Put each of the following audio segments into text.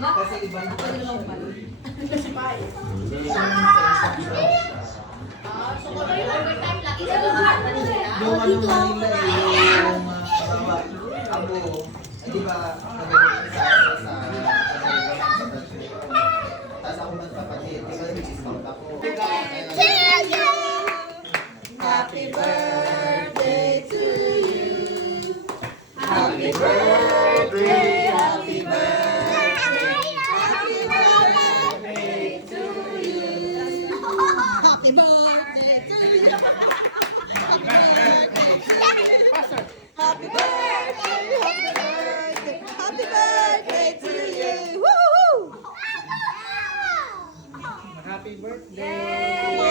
Kasi iba na. Kasi pa eh. So, kung may overtime lang, isa lang naman nila. Yung ano Manila yung abo, di ba, kagaling sa tapos ako magpapatid, di ba nag-discount ako. Happy birthday to you. Happy birthday, happy birthday. Happy birthday to you. Happy birthday to you. Happy birthday, happy birthday to you. Woo! Happy birthday!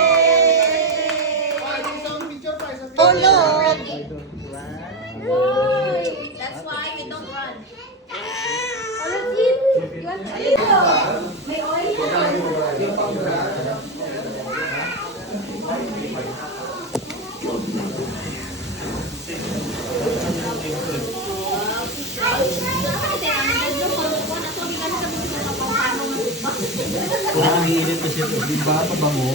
Oh no! That's why we don't run. May oil? Nakakahilit kasi ito, di ba? Mabango.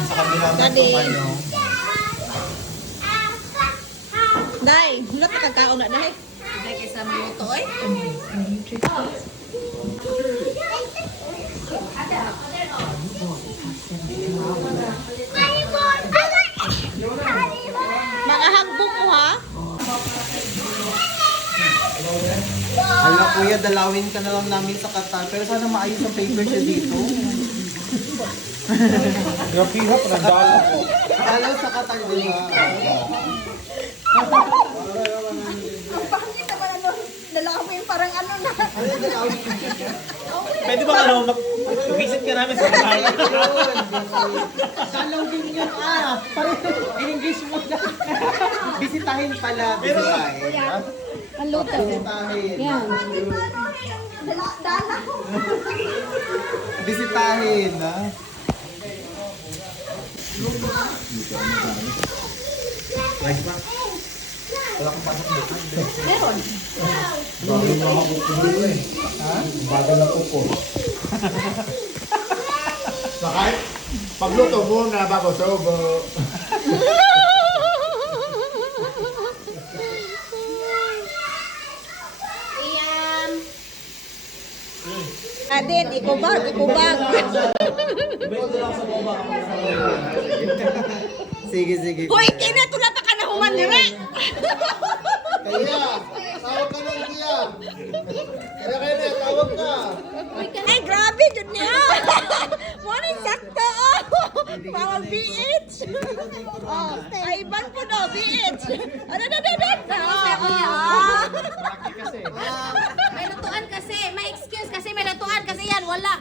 Sa kabila ng Daddy. ano. Day, hulat na kagkaon na day. Hindi kaysa maluto eh. Mga hagbok ko ha. Hala kuya, dalawin ka na lang namin sa Qatar. Pero sana maayos ang paper siya dito. Grabe ha, panandala ko. Alam sa Qatar, di ba? Ang pangit naman ano, dala mo yung parang ano na. Ano yung dalawin? Pwede ba mag-visit ka namin sa bahay? Dalawin yun Parang in-English mo na. Bisitahin pala. Bisitahin. Ang luto. Bisitahin. Yan. Dala ko. Bisitahin, ha? Meron. Bagal na ako po eh. Ha? Bagal na po po. Bakit? Pagluto muna bago sobo. Iyan. Adin, ikubag, ikubag. Sige, sige. Hoy, kina tulata ka na human nire. Kaya, tawag ka na kuya. Kaya na, tawag ka. Ay, grabe, dyan niya. Morning, sakto. Para BH. Oh, ay, iban po no, BH. Ano. May lutuan kasi. May excuse kasi may lutuan kasi yan. Wala.